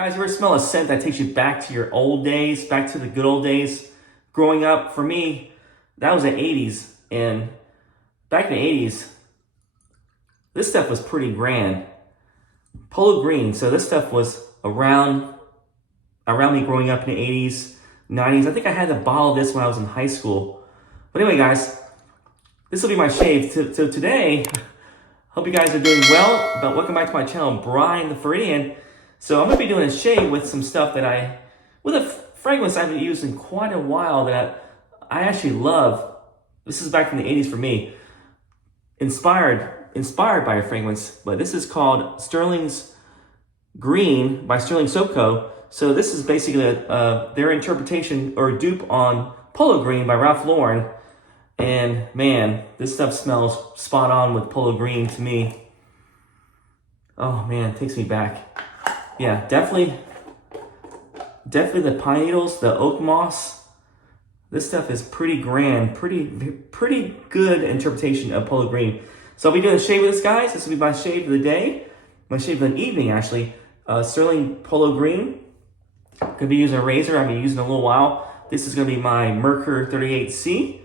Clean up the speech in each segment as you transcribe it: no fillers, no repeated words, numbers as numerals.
Guys, you ever smell a scent that takes you back to your old days, back to the good old days? Growing up, for me, that was the 80s. And back in the 80s, this stuff was pretty grand. Polo green, so this stuff was around me growing up in the 80s, 90s. I think I had a bottle of this when I was in high school. But anyway, guys, this will be my shave. So today, hope you guys are doing well. But welcome back to my channel, Brian the Floridian. So I'm going to be doing a shave with some stuff with a fragrance I haven't used in quite a while that I actually love. This is back from the 80s for me. Inspired by a fragrance, but this is called Stirling's Green by Stirling Soap Co. So this is basically their interpretation or dupe on Polo Green by Ralph Lauren. And man, this stuff smells spot on with Polo Green to me. Oh man, it takes me back. Yeah, definitely the pine needles, the oak moss. This stuff is pretty grand, pretty good interpretation of Polo Green. So I'll be doing a shave with this, guys. This will be my shave of the day, my shave of the evening, actually. Stirling Polo Green. Gonna be using a razor I've been using a little while. This is gonna be my Merkur 38C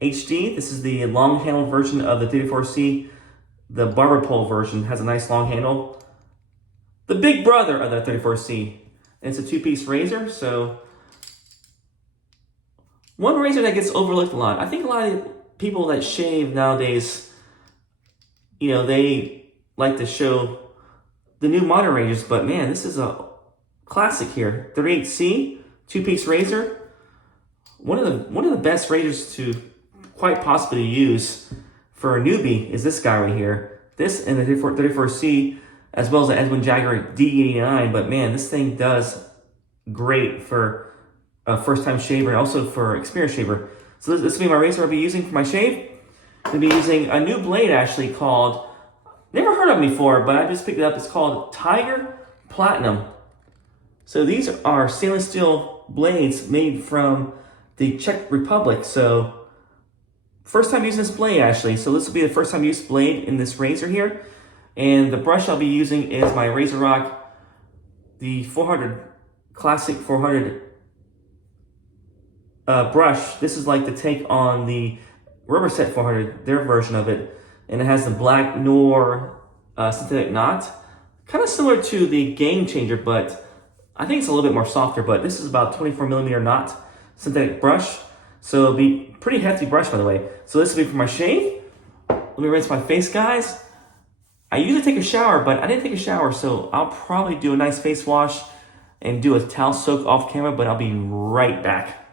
HD. This is the long-handled version of the 34C. The barber pole version has a nice long handle. The big brother of the 34C. And it's a two-piece razor, so one razor that gets overlooked a lot. I think a lot of people that shave nowadays, you know, they like to show the new modern razors, but man, this is a classic here. 38C, two-piece razor. One of the best razors to quite possibly use for a newbie is this guy right here. This and the 34C, as well as the Edwin Jagger D89, but man, this thing does great for a first-time shaver and also for experienced shaver. So this will be my razor I'll be using for my shave. I'm going to be using a new blade actually called, never heard of it before, but I just picked it up. It's called Tiger Platinum. So these are stainless steel blades made from the Czech Republic. So first time using this blade actually. So this will be the first time used blade in this razor here. And the brush I'll be using is my RazoRock, the 400, classic 400 brush. This is like the take on the Rubber Set 400, their version of it. And it has the black Noir synthetic knot. Kind of similar to the Game Changer, but I think it's a little bit more softer. But this is about 24 millimeter knot synthetic brush. So it'll be pretty hefty brush, by the way. So this will be for my shave. Let me rinse my face, guys. I usually take a shower, but I didn't take a shower, so I'll probably do a nice face wash and do a towel soak off camera, but I'll be right back.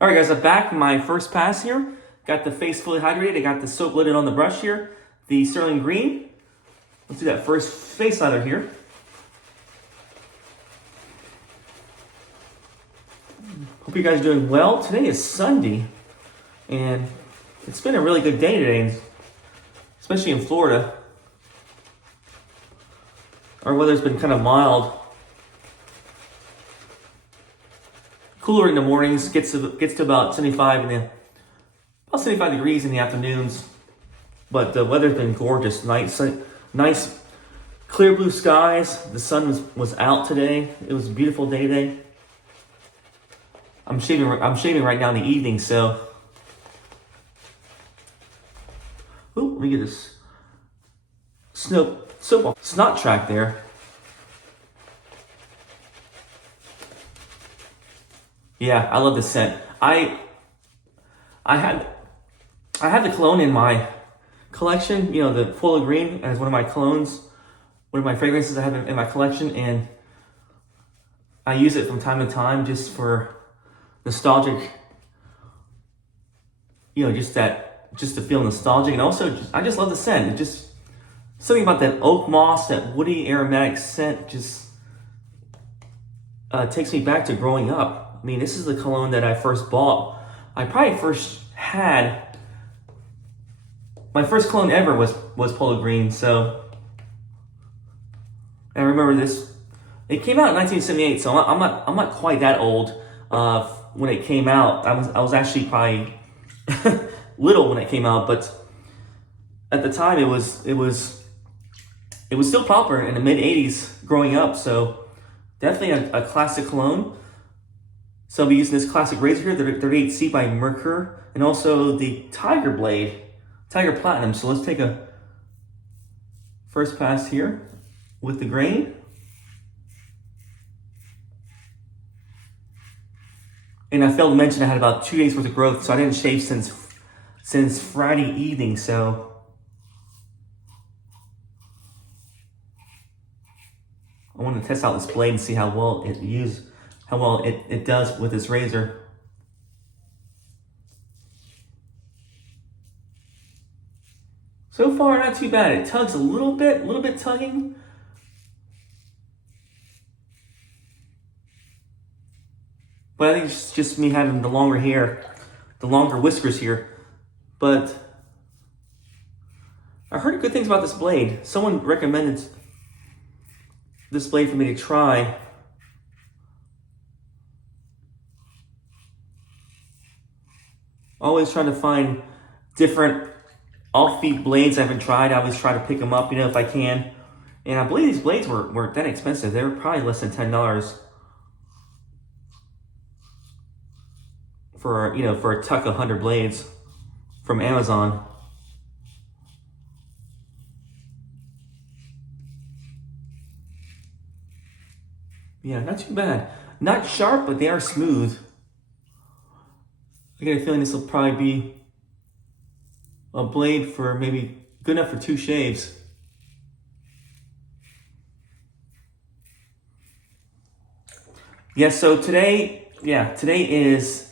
All right, guys, I'm back from my first pass here. Got the face fully hydrated. I got the soap lidded on the brush here, the Stirling Green. Let's do that first face lather here. Hope you guys are doing well. Today is Sunday, and it's been a really good day today, especially in Florida. Our weather's been kind of mild. Cooler in the mornings, gets to about 75 degrees in the afternoons. But the weather's been gorgeous. Nice clear blue skies. The sun was out today. It was a beautiful day today. I'm shaving right now in the evening, so. Ooh, let me get this snot track there. Yeah, I love this scent. I had the cologne in my collection, you know, the Polo Green as one of my colognes, one of my fragrances I have in my collection, and I use it from time to time just for nostalgic, you know, just to feel nostalgic, and also I just love the scent. It just something about that oak moss, that woody aromatic scent just takes me back to growing up. I mean, this is the cologne that I first bought. I probably first had, my first cologne ever was Polo Green. So I remember this. It came out in 1978, so I'm not quite that old. When it came out, I was actually probably little when it came out, but at the time it was still popular in the mid 80s growing up. So Definitely a classic cologne. So I'll be using this classic razor here, the 38C by Merkur, and also the Tiger Blade, Tiger Platinum. So let's take a first pass here with the grain. And I failed to mention I had about 2 days worth of growth, so I didn't shave since Friday evening, so I wanted to test out this blade and see how well it does with this razor. So far, not too bad. It tugs a little bit tugging. But I think it's just me having the longer hair, the longer whiskers here. But I heard good things about this blade. Someone recommended this blade for me to try. Always trying to find different off-feet blades I haven't tried. I always try to pick them up, if I can. And I believe these blades weren't that expensive. They were probably less than $10 for a tuck of 100 blades from Amazon. Yeah, not too bad. Not sharp, but they are smooth. I get a feeling this will probably be a blade for maybe good enough for 2 shaves. Yeah, so today is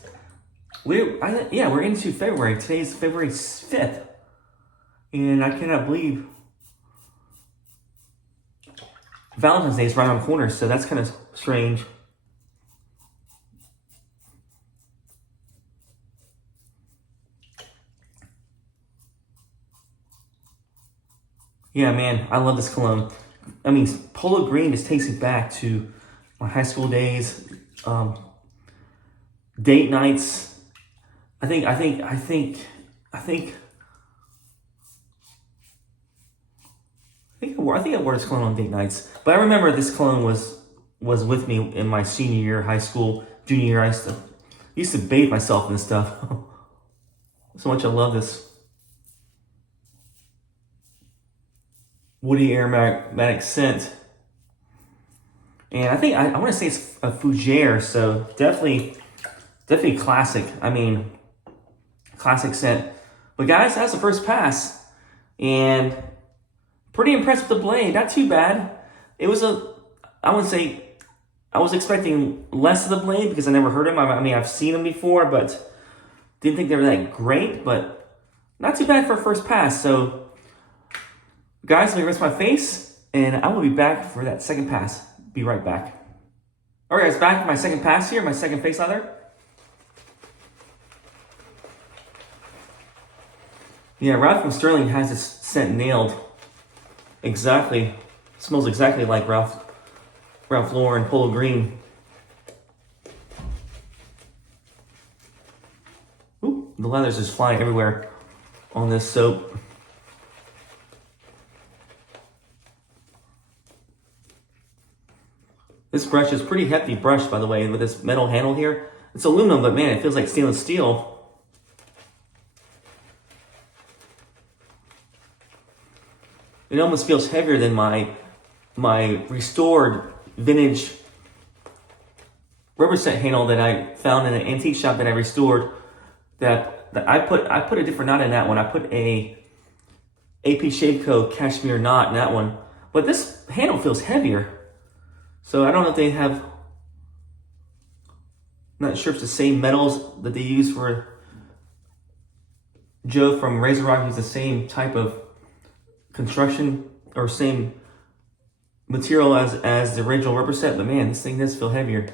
we're into February. Today is February 5th. And I cannot believe Valentine's Day is right around the corner, so that's kind of strange. Yeah, man, I love this cologne. I mean, Polo Green just takes it back to my high school days, date nights. I think I wore this cologne on date nights. But I remember this cologne was with me in my senior year, high school, junior year. I used to bathe myself in this stuff. So much I love this woody aromatic scent. And I think I want to say it's a fougere, so definitely classic. I mean, classic scent. But guys, that's the first pass, and pretty impressed with the blade. Not too bad. It was I wouldn't say, I was expecting less of the blade because I never heard them. I mean, I've seen them before, but didn't think they were that great. But not too bad for a first pass. So, guys, let me rinse my face, and I will be back for that second pass. Be right back. All right, guys, back for my second pass here, my second face lather. Yeah, Ralph from Stirling has this scent nailed. Exactly. Smells exactly like Ralph Lauren Polo Green. Ooh, the leather's just flying everywhere on this soap. This brush is pretty hefty brush, by the way, with this metal handle here. It's aluminum, but man, it feels like stainless steel. It almost feels heavier than my restored vintage rubber set handle that I found in an antique shop that I restored. That I put a different knot in that one. I put a AP Shave Co. cashmere knot in that one. But this handle feels heavier. So I don't know if they have, I'm not sure if it's the same metals that they use for Joe from RazoRock. Uses the same type of construction or same material as the original rubber set, but man, this thing does feel heavier.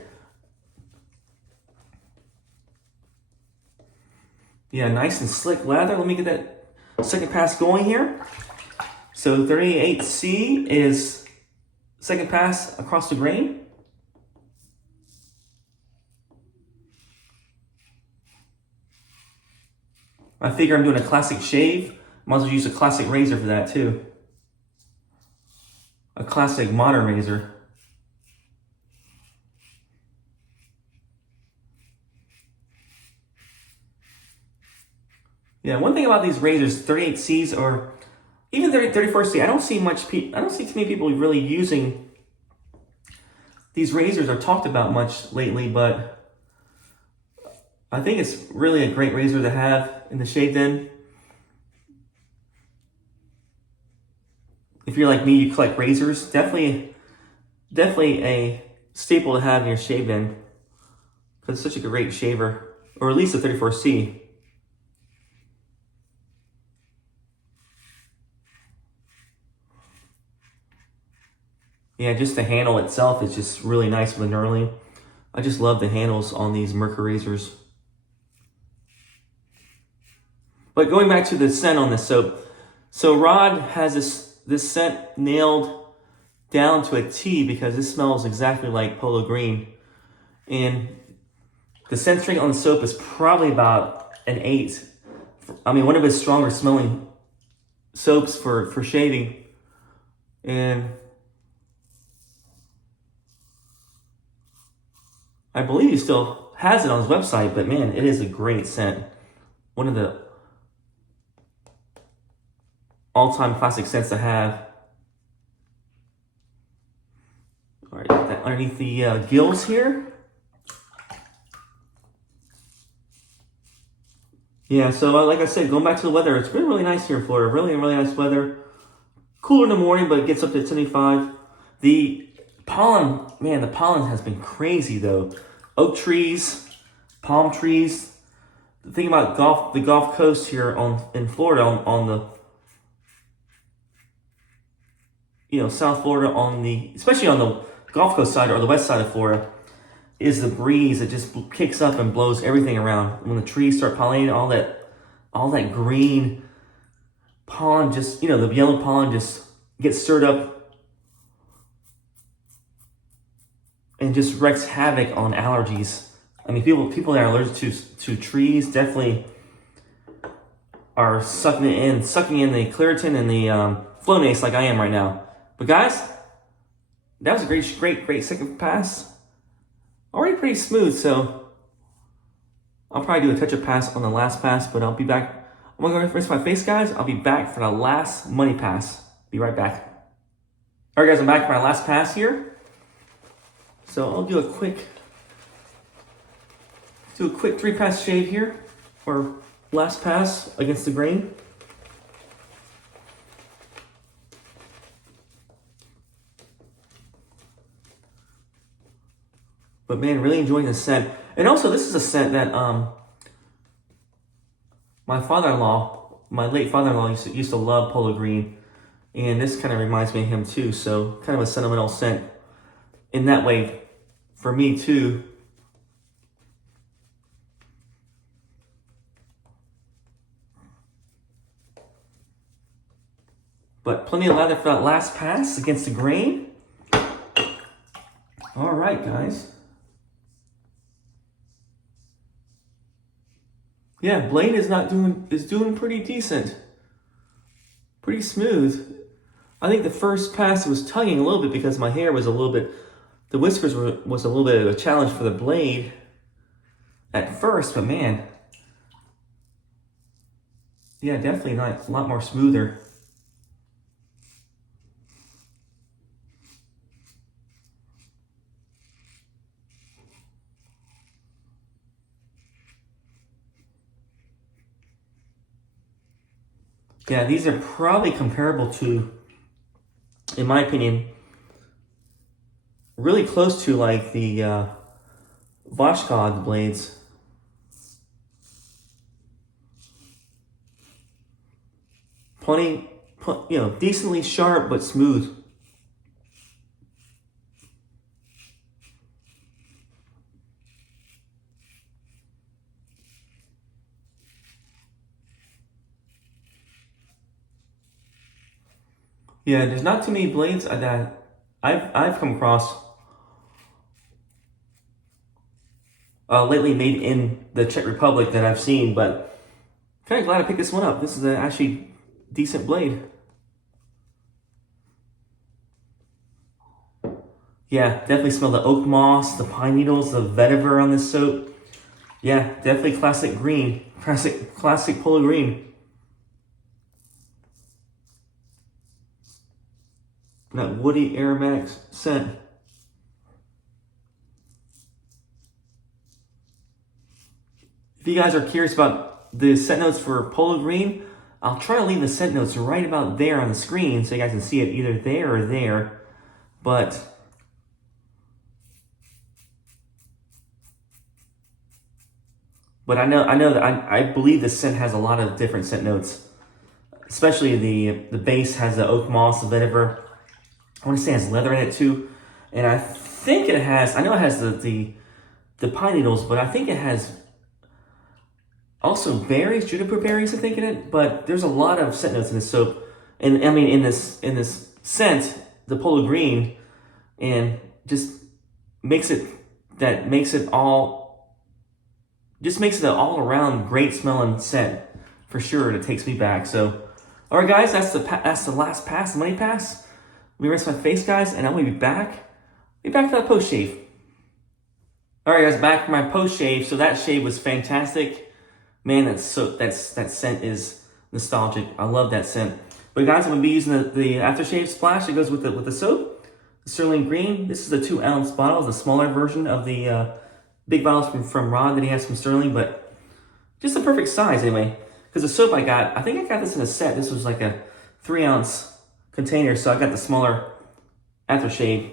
Yeah, nice and slick lather. Let me get that second pass going here. So 38C is second pass across the grain. I figure I'm doing a classic shave. Might as well use a classic razor for that too. A classic modern razor. Yeah, one thing about these razors, 38Cs or even 34C, I don't see too many people really using these razors or talked about much lately, but I think it's really a great razor to have in the shave den. If you're like me, you collect razors, definitely a staple to have in your shave den because it's such a great shaver, or at least a 34C. Yeah, just the handle itself is just really nice with the knurling. I just love the handles on these Merkur razors. But going back to the scent on this soap, so Rod has this scent nailed down to a T because this smells exactly like Polo Green. And the scent strength on the soap is probably about an 8. I mean, one of his stronger smelling soaps for shaving. And I believe he still has it on his website, but man, it is a great scent. One of the all-time classic scents to have. All right, that underneath the gills here. Yeah, so like I said, going back to the weather, it's been really nice here in Florida. Really nice weather. Cooler in the morning, but it gets up to 75. The pollen, man, the pollen has been crazy though. Oak trees, palm trees. The thing about the Gulf Coast here in Florida, on the South Florida, especially on the Gulf Coast side or the west side of Florida, is the breeze that just kicks up and blows everything around. When the trees start pollinating, all that green pollen, just the yellow pollen just gets stirred up and just wreaks havoc on allergies. I mean, people that are allergic to trees definitely are sucking in the Claritin and the Flonase like I am right now. But guys, that was a great second pass. Already pretty smooth, so I'll probably do a touch-up pass on the last pass, but I'll be back. I'm gonna go rinse my face, guys. I'll be back for the last money pass. Be right back. All right, guys, I'm back for my last pass here. So I'll do a quick 3-pass shave here, or last pass against the grain. But man, really enjoying the scent. And also, this is a scent that my late father-in-law used to love Polo Green. And this kind of reminds me of him too. So kind of a sentimental scent in that way for me too. But plenty of lather for that last pass against the grain. All right, guys. Yeah, blade is doing pretty decent. Pretty smooth. I think the first pass was tugging a little bit because my hair was a little bit, the whiskers was a little bit of a challenge for the blade at first, but man, yeah, definitely a lot more smoother. Yeah, these are probably comparable to, in my opinion, really close to like the Vashkod blades. Plenty, decently sharp but smooth. Yeah, there's not too many blades that I've come across lately made in the Czech Republic that I've seen, but kind of glad I picked this one up. This is an actually decent blade. Yeah, definitely smell the oak moss, the pine needles, the vetiver on this soap. Yeah, definitely classic green. Classic polo green. That woody aromatic scent. If you guys are curious about the scent notes for polo green, I'll try to leave the scent notes right about there on the screen so you guys can see it either there or there. But I know that I believe this scent has a lot of different scent notes. Especially the base has the oak moss, the vetiver. I want to say it has leather in it too. And I think it has, I know it has the pine needles, but I think it has also berries, juniper berries, I think in it. But there's a lot of scent notes in this soap. And I mean in this scent, the polo green, and just makes it an all around great smelling scent for sure. It takes me back. So, all right, guys, that's the last pass, the money pass. Let me rinse my face, guys, and I'm gonna be back. Be back for that post shave. All right, guys, back for my post shave. So that shave was fantastic, man. That scent is nostalgic. I love that scent. But guys, I'm gonna be using the aftershave splash that goes with the soap, the Stirling green. This is the 2-ounce bottle, the smaller version of the big bottles from Rod that he has from Stirling, but just the perfect size anyway. Because the soap I think I got this in a set. This was like a 3-ounce container, so I got the smaller aftershave,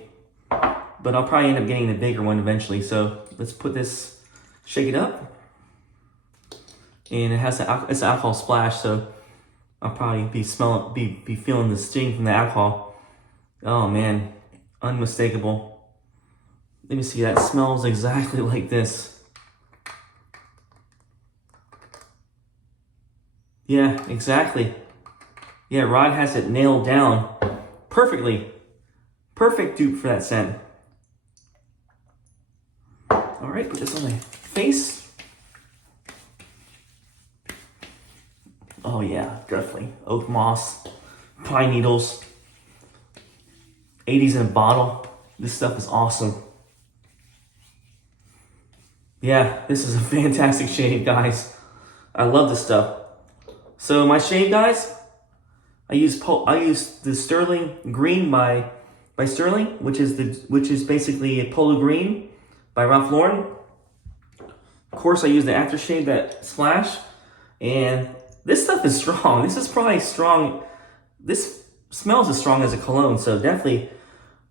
but I'll probably end up getting the bigger one eventually. So let's put this, shake it up, and it's an alcohol splash, so I'll probably be feeling the sting from the alcohol. Oh man, unmistakable. Let me see, that smells exactly like this. Yeah, exactly. Yeah, Rod has it nailed down perfectly. Perfect dupe for that scent. All right, put this on my face. Oh yeah, definitely. Oak moss, pine needles, 80's in a bottle. This stuff is awesome. Yeah, this is a fantastic shave, guys. I love this stuff. So my shave, guys, I use the Stirling green by Stirling, which is basically a polo green by Ralph Lauren. Of course, I use the aftershave, that splash, and this stuff is strong. This is probably strong. This smells as strong as a cologne, so definitely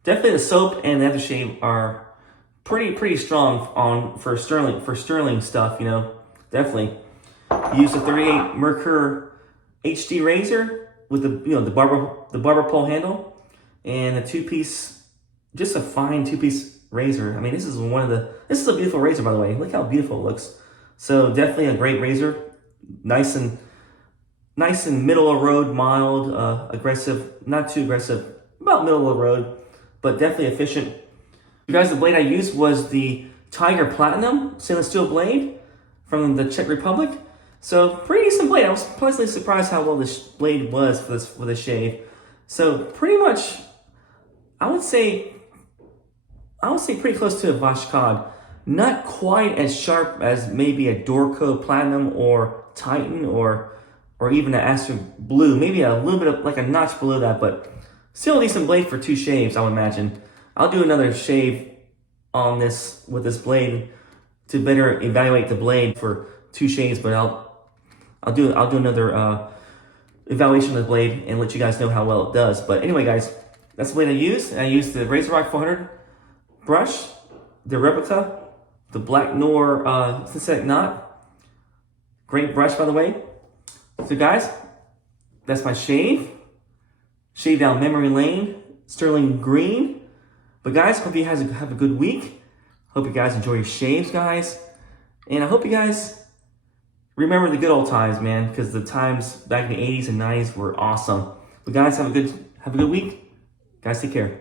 the soap and the aftershave are pretty strong for Stirling stuff. You know, definitely. Use the 38 Merkur HD razor with the barber pole handle and the 2-piece, just a fine 2-piece razor. I mean, this is a beautiful razor, by the way. Look how beautiful it looks. So definitely a great razor, nice and middle of the road, mild, aggressive, not too aggressive, about middle of the road, but definitely efficient. You guys, the blade I used was the Tiger Platinum stainless steel blade from the Czech Republic. So pretty decent blade. I was pleasantly surprised how well this blade was for this shave. So pretty much, I would say pretty close to a Vashkad. Not quite as sharp as maybe a Dorco Platinum or Titan or even an Astro Blue. Maybe a little bit of like a notch below that, but still a decent blade for 2 shaves, I would imagine. I'll do another shave on this with this blade to better evaluate the blade for 2 shaves, but I'll do another evaluation of the blade and let you guys know how well it does. But anyway, guys, that's the blade I used. I used the RazoRock 400 brush, the replica, the black Noir synthetic knot. Great brush, by the way. So guys, that's my shave. Shave down memory lane, Stirling green. But guys, hope you guys have a good week. Hope you guys enjoy your shaves, guys. And I hope you guys remember the good old times, man, because the times back in the 80's and 90's were awesome. But guys, have a good week. Guys, take care.